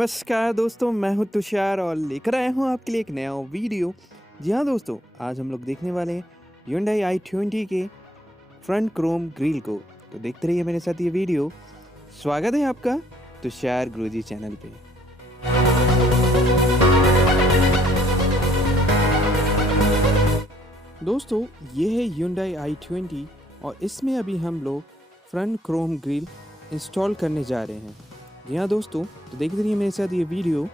नमस्कार दोस्तों, मैं हूं तुषार और लेकर आया हूं आपके लिए एक नया वीडियो। जी हाँ दोस्तों, आज हम लोग देखने वाले हैं Hyundai i20 के फ्रंट क्रोम ग्रिल को। तो देखते रहिए मेरे साथ ये वीडियो। स्वागत है आपका तुषार गुरुजी चैनल पे। दोस्तों, ये है Hyundai i20 और इसमें अभी हम लोग फ्रंट क्रोम ग्रिल इंस्टॉल करने जा रहे हैं। जी हाँ दोस्तों, तो देखते रहिए मेरे साथ ये वीडियो।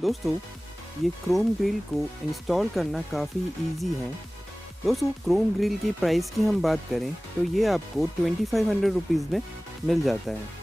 दोस्तों, ये क्रोम ग्रिल को इंस्टॉल करना काफ़ी इजी है। दोस्तों, क्रोम ग्रिल की प्राइस की हम बात करें तो ये आपको 2500 रुपीज़ में मिल जाता है।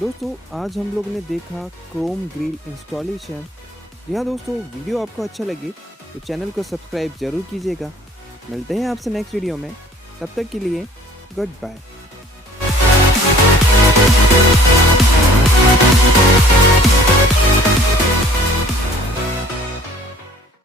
दोस्तों, आज हम लोग ने देखा क्रोम ग्रिल इंस्टॉलेशन। जी हाँ दोस्तों, वीडियो आपको अच्छा लगे तो चैनल को सब्सक्राइब जरूर कीजिएगा। मिलते हैं आपसे नेक्स्ट वीडियो में, तब तक के लिए गुड बाय।